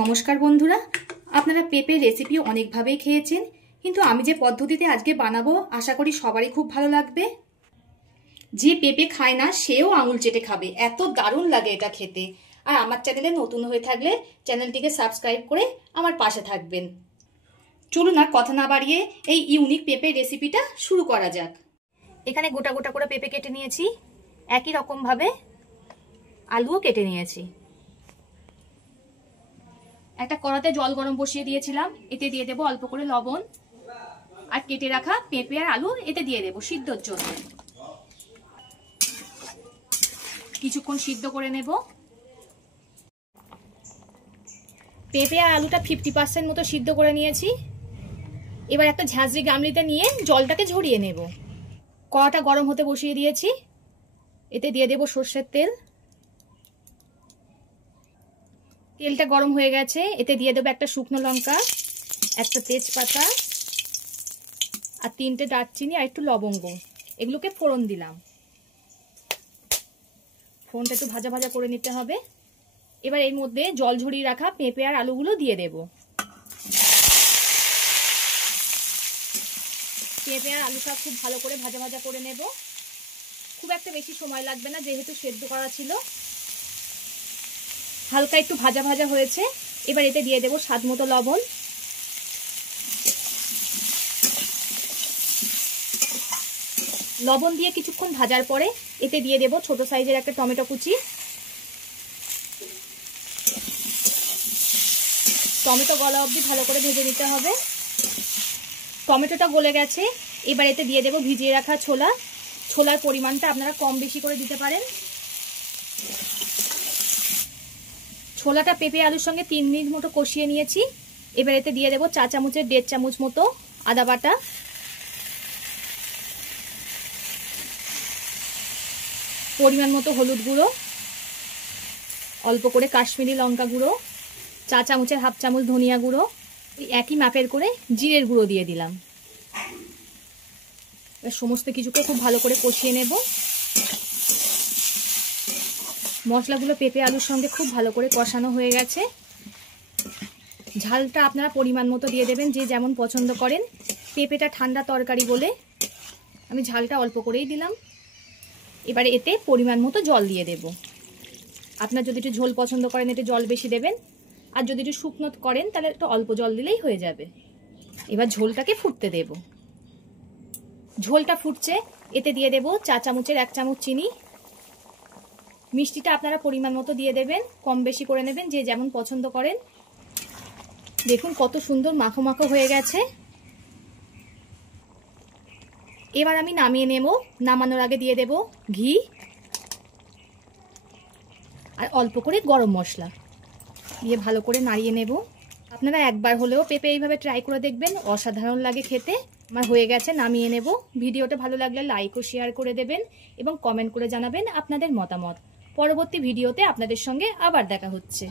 নমস্কার বন্ধুরা, আপনারা পেঁপের রেসিপি অনেকভাবেই খেয়েছেন, কিন্তু আমি যে পদ্ধতিতে আজকে বানাবো আশা করি সবারই খুব ভালো লাগবে। যে পেঁপে খায় না সেও আঙুল চেটে খাবে, এত দারুণ লাগে এটা খেতে। আর আমার চ্যানেলে নতুন হয়ে থাকলে চ্যানেলটিকে সাবস্ক্রাইব করে আমার পাশে থাকবেন। চলুন আর কথা না বাড়িয়ে এই ইউনিক পেঁপে রেসিপিটা শুরু করা যাক। এখানে গোটা গোটা করে পেঁপে কেটে নিয়েছি, একই রকম ভাবে আলুও কেটে নিয়েছি। একটা কড়াতে জল গরম বসিয়ে দিয়েছিলাম, এতে দিয়ে দেবো অল্প করে লবণ আর কেটে রাখা পেঁপে আর আলু এতে দিয়ে দেবো সিদ্ধর জন্য। কিছুক্ষণ সিদ্ধ করে নেব। পেঁপে আর আলুটা 50% মতো সিদ্ধ করে নিয়েছি। এবার একটা ঝাঁঝরি গামলিতে নিয়ে জলটাকে ঝরিয়ে নেব। কড়াটা গরম হতে বসিয়ে দিয়েছি, এতে দিয়ে দেবো সর্ষের তেল। তেলটা গরম হয়ে গেছে, এতে দিয়ে দেবো একটা শুকনো লঙ্কা, একটা তেজপাতা আর 3টে দারচিনি আর একটু লবঙ্গ। এগুলোকে ফোড়ন দিলাম। ফোড়নটা একটু ভাজা ভাজা করে নিতে হবে। এবার এর মধ্যে জল ঝরিয়ে রাখা পেঁপে আর আলুগুলো দিয়ে দেব। পেঁপে আর আলুটা খুব ভালো করে ভাজা ভাজা করে নেব। খুব একটা বেশি সময় লাগবে না, যেহেতু সেদ্ধ করা ছিল। হালকা একটু ভাজা ভাজা হয়েছে, এবার এতে দিয়ে দেবো স্বাদ মতো লবণ। লবণ দিয়ে কিছুক্ষণ ভাজার পরে এতে দিয়ে দেবো ছোট সাইজের একটা টমেটো কুচি। টমেটো গলা অবধি ভালো করে ভেজে নিতে হবে। টমেটোটা গলে গেছে, এবার এতে দিয়ে দেবো ভিজিয়ে রাখা ছোলা। ছোলার পরিমাণটা আপনারা কম বেশি করে দিতে পারেন। ছোলাটা পেঁপে আলুর সঙ্গে 3 মিনিট মতো কষিয়ে নিয়েছি। এবার এতে দিয়ে দেবো চা চামচের 1.5 চামচ মতো আদা বাটা, পরিমাণ মতো হলুদ গুঁড়ো, অল্প করে কাশ্মীরি লঙ্কা গুঁড়ো, চা চামচের 1/2 চামচ ধনিয়া গুঁড়ো, একই মাপের করে জিরের গুঁড়ো দিয়ে দিলাম। সমস্ত কিছুকে খুব ভালো করে কষিয়ে নেব। মশলাগুলো পেঁপে আলুর সঙ্গে খুব ভালো করে কষানো হয়ে গেছে। ঝালটা আপনারা পরিমাণ মতো দিয়ে দেবেন, যে যেমন পছন্দ করেন। পেঁপেটা ঠান্ডা তরকারি বলে আমি ঝালটা অল্প করেই দিলাম। এবারে এতে পরিমাণ মতো জল দিয়ে দেব। আপনার যদি একটু ঝোল পছন্দ করেন একটু জল বেশি দেবেন, আর যদি একটু শুকনো করেন তাহলে একটু অল্প জল দিলেই হয়ে যাবে। এবার ঝোলটাকে ফুটতে দেব। ঝোলটা ফুটছে, এতে দিয়ে দেব চা চামচের 1 চামচ চিনি। মিষ্টিটা আপনারা পরিমাণ মতো দিয়ে দেবেন, কম বেশি করে নেবেন, যে যেমন পছন্দ করেন। দেখুন কত সুন্দর মাখো মাখো হয়ে গেছে। এবার আমি নামিয়ে নেব। নামানোর আগে দিয়ে দেব ঘি আর অল্প করে গরম মশলা দিয়ে ভালো করে নাড়িয়ে নেব। আপনারা একবার হলেও পেঁপে এইভাবে ট্রাই করে দেখবেন, অসাধারণ লাগে খেতে। আমার হয়ে গেছে, নামিয়ে নেব। ভিডিওটা ভালো লাগলে লাইক ও শেয়ার করে দেবেন এবং কমেন্ট করে জানাবেন আপনাদের মতামত। পরবর্তী ভিডিওতে আপনাদের সঙ্গে আবার দেখা হচ্ছে।